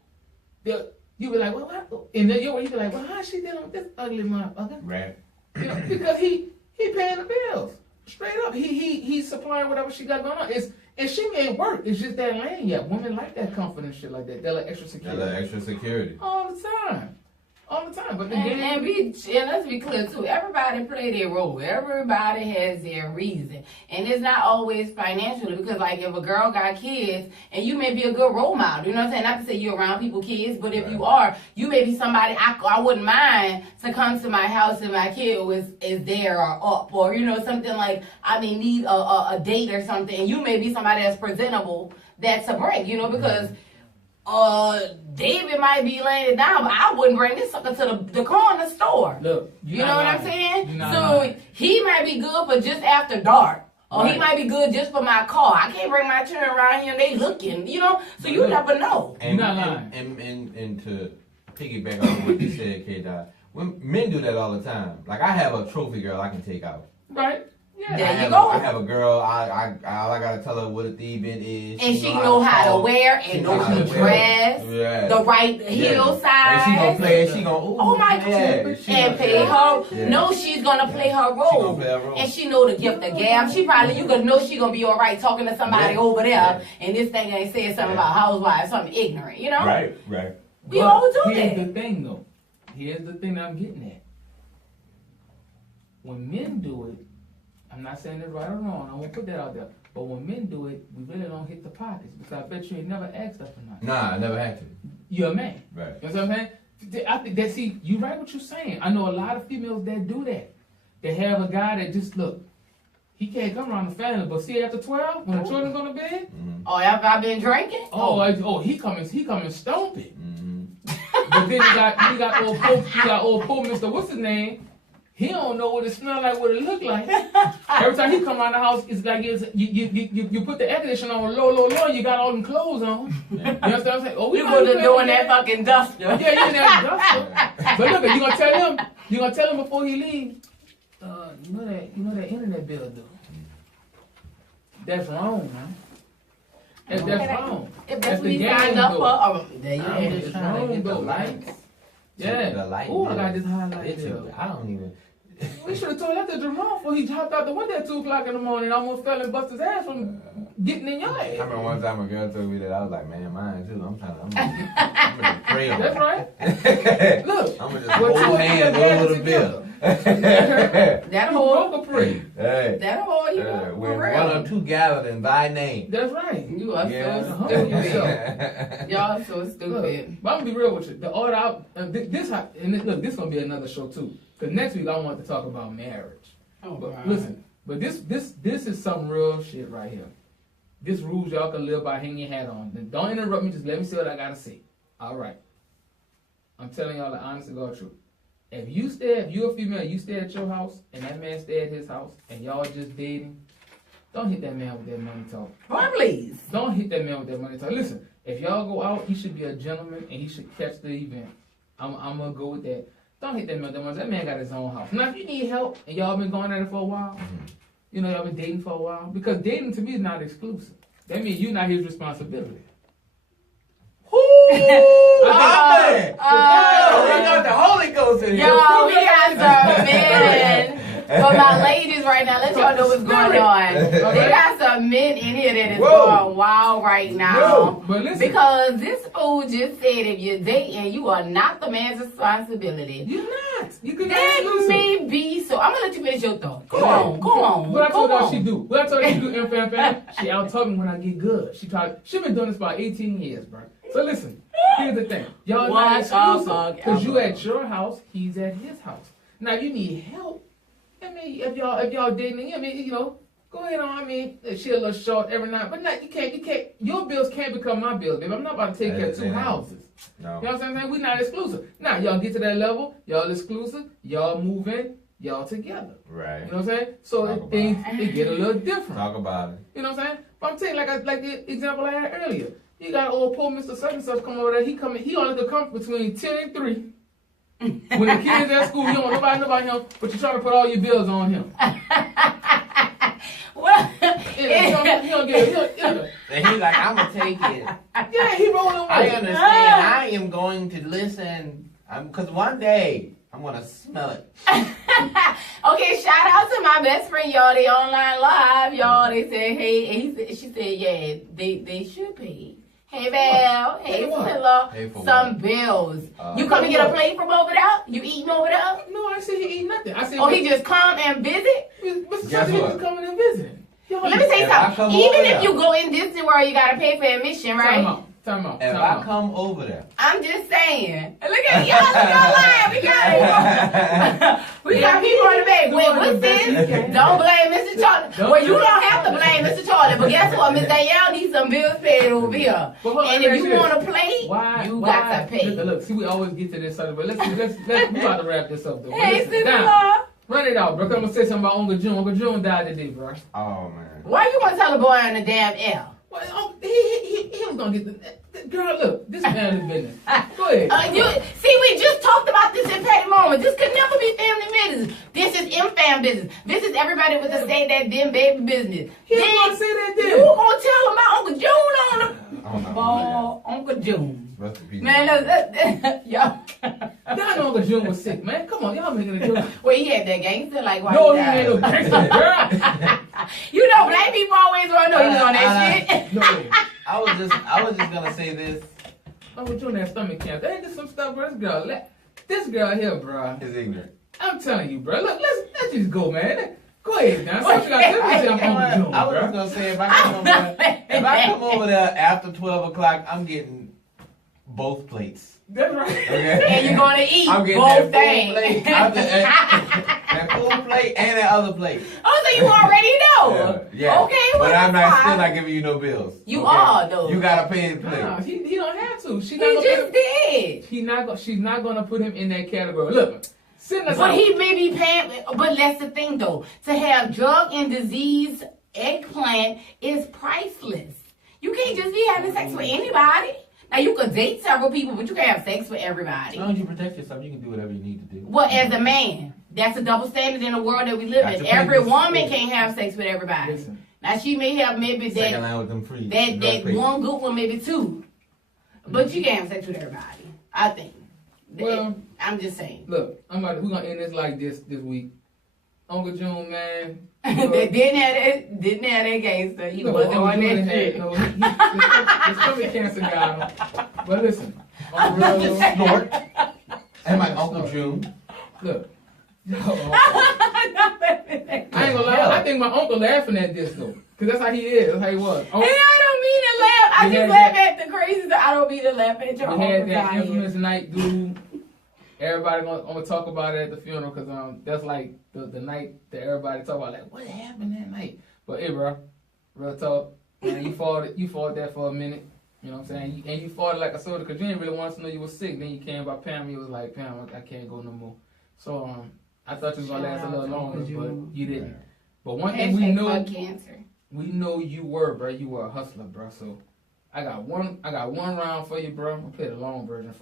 you be like, well, what? And then you be like, well, how's she dealing with this ugly motherfucker? Right. Because he paying the bills straight up. He's supplying whatever she got going on. And she may work. It's just that lane. Yeah, women like that confidence shit like that. They like extra security. All the time. But and let's be clear too. Everybody play their role. Everybody has their reason, and it's not always financially. Because like if a girl got kids, and you may be a good role model, you know what I'm saying? Not to say you're around people kids, but if you are, you may be somebody I wouldn't mind to come to my house and my kid is there or up, or something like I may need a date or something. And you may be somebody that's presentable that's a break, because. David might be laying it down, but I wouldn't bring this sucker to the corner store. Look, you know what I'm saying? So he might be good for just after dark. Or he might be good just for my car. I can't bring my children around here and they looking, so you never know. And, and to piggyback on what you said, K-Dot, men do that all the time. Like I have a trophy girl I can take out. Right. Yeah. There you go. I have a girl. I gotta tell her what a thief is. And she know how to wear and know how to dress. The right heel size. And she gonna play. She gonna. Oh my God. And play her. Yeah. No, she's gonna play her role. And she know the gift of gab. She probably you gonna know she gonna be all right talking to somebody over there. And this thing ain't saying something about housewives, something ignorant. Right. We all do that. Here's the thing though. Here's the thing I'm getting at. When men do it. I'm not saying it's right or wrong. I won't put that out there. But when men do it, we really don't hit the pockets because I bet you ain't never asked us for nothing. Nah, I never had to. You're a man. Right. You know what I'm saying? I think that you right what you're saying. I know a lot of females that do that. They have a guy that just look. He can't come around the family, but see after 12 when the children go to bed. Mm-hmm. Oh, have I been drinking? He coming stomping. Mm-hmm. But then you got old Pope Mr. What's his name? He don't know what it smell like, what it look like. Every time he come around the house, it's like you put the air conditioner on low, and you got all them clothes on. You understand what I'm saying? Oh, you go to doing that fucking duster. Yeah, you in that duster. But look, you gonna tell him before he leaves. You know that internet bill though. That's wrong, man. That's wrong. If that's what he signed up for, it's wrong though. Lights. Yeah. The light. Oh, I got this highlight bill. I don't even. We should have told that to Jerome before he hopped out the window at 2 o'clock in the morning and almost fell and busted his ass from getting in your ass. I remember one time a girl told me that. I was like, man, mine too. I'm gonna pray on That's right. Look. I'm gonna just hold hands over the bill. That whole pray. Hey. That whole when one or two gathered in thy name. That's right. You are so stupid. Y'all so stupid. Look, but I'm gonna be real with you. The order out this gonna be another show too. Cause next week I want to talk about marriage. Oh, but wow. listen, but this is some real shit right here. This rules y'all can live by, hang your hat on. Then don't interrupt me. Just let me say what I gotta say. All right. I'm telling y'all the honest to God truth. If you're a female, you stay at your house, and that man stay at his house, and y'all just dating, don't hit that man with that money talk. Boy, please. Don't hit that man with that money talk. Listen, if y'all go out, he should be a gentleman, and he should catch the event. I'm gonna go with that. Don't hit that man with that money. That man got his own house. Now, if you need help, and y'all been going at it for a while, you know, y'all been dating for a while, because dating to me is not exclusive. That means you're not his responsibility. We got the Holy Ghost in here. Yo, we got some men. For my ladies right now, let y'all know what's going on. They got some men in here that is going wild right now. But listen, because this fool just said if you're dating, you are not the man's responsibility. you're not. You can That may be so. I'm gonna let you finish your thought. Go on. What I told her she do. What I told her she do, fam. She out-taught me when I get good. She been doing this for about 18 years, bro. So listen, here's the thing. Y'all not exclusive. Because you at your house, he's at his house. Now, if you need help, I mean, if y'all dating, I mean, you know, go ahead on. I mean, she a little short every night, but not, you can't. Your bills can't become my bills, baby. I'm not about to take care of two houses. No. You know what I'm saying? We're not exclusive. Now, y'all get to that level, y'all exclusive, y'all move in, y'all together. Right. You know what I'm saying? So things it get a little different. Talk about it. You know what I'm saying? But I'm telling you, like the example I had earlier. You got old poor Mr. Such and Such come over there. He only could come between 10 and 3. When the kids at school, you don't want nobody know about him, but you're trying to put all your bills on him. Well, He don't get it. And he's like, I'm gonna take it. Yeah, he rolling with I it. understand. I am going to listen. Because one day I'm gonna smell it. okay, shout out to my best friend, y'all. They online live, y'all. They said, hey, and she said, yeah, they should pay. Hey, Val. Hey, Priscilla. Pay for some what? bills. You come and get a plate from over there? You eating over there? No, I said he eat nothing. I said, Oh, he just come and visit? Mr. Guess Such what? just coming and visiting. Let me say If I come something. Even over if there- you go in Disney World, you gotta pay for admission, right? Time out. If I come over there, I'm just saying. Look at y'all live. We got it. We got people on the back. Wait, what's this? Don't blame Mr. Charlie. Well, you don't have to blame Mr. Charlie, but guess what? Miss Danielle needs some bills paid over here. And if you want to play, you got to pay. Look, see, we always get to this subject, but let's we about to wrap this up though. Hey, Listen, sister-in-law. run it out, bro. I'm gonna say something about Uncle June. Uncle June died today, bro. oh man. Why you want to tell a boy on the damn L? Well, he was gonna get the girl. Look, this family business. Go ahead. We just talked about this in Patty Moment. This could never be family business. This is infam business. This is everybody with the say that then baby business. He was gonna say that then. You gonna tell him about Uncle June on him? Oh no. Oh, Uncle June. Rest in peace. Man, y'all. Y'all know Uncle June was sick, man. Come on, y'all making a joke. Well, he had that gangster like white No, he guy. ain't no gangster, girl. You know, black people always want to know he was on that shit. No, I was just gonna say this. Uncle June had stomach cancer. Ain't this some stuff, bro? This girl here, bro. Is ignorant. I'm telling you, bro. Look, let's just go, man. Go ahead, now. So you got to say I'm Uncle June, I was just bro. gonna say if I come over there after 12 o'clock, I'm getting both plates. That's right. Okay. And you're going to eat I'm getting both that things. full plate. That full plate and that other plate. Oh, so you already know. Yeah. Okay, well, But I'm that's still fine. not giving you no bills. You okay? are, though. You gotta pay the plate. Nah, he don't have to. She's He not just did. She's not gonna put him in that category. Look, send us But out. he may be paying, but that's the thing though. To have drug and disease eggplant is priceless. You can't just be having sex with anybody. Now you could date several people, but you can't have sex with everybody. As long as you protect yourself, you can do whatever you need to do. Well, as a man, that's a double standard in the world that we live Got in. to pay Every this- woman can't have sex with everybody. Listen. Now she may have maybe Second that line with them free. that one good one, maybe two, but you can't have sex with everybody. I think. Well, I'm just saying. Look, we're gonna end this like this week. Uncle June, man. They didn't have that gangster. He wasn't Uncle on June that shit. his stomach cancer got him. But listen, on the real, Snort. And my Uncle June. look. I ain't gonna lie. I think my uncle laughing at this though, cause that's how he is. That's how he was. And I don't mean to laugh. I We just had laugh that- at the crazy stuff. I don't mean to laugh at your We had uncle that dying. infamous night, dude. Everybody gonna talk about it at the funeral, cause that's like the night that everybody talk about. Like, what happened that night? But hey, bro, real talk. Man, you fought that for a minute. You know what I'm saying? And you fought it like a soldier because you didn't really want us to know you were sick. Then you came by Pam, you was like, Pam, I can't go no more. So I thought you was gonna last a little longer, but you didn't. But one thing we know, cancer. we know you were, bro. You were a hustler, bro. So I got one round for you, bro. I'm gonna play the long version.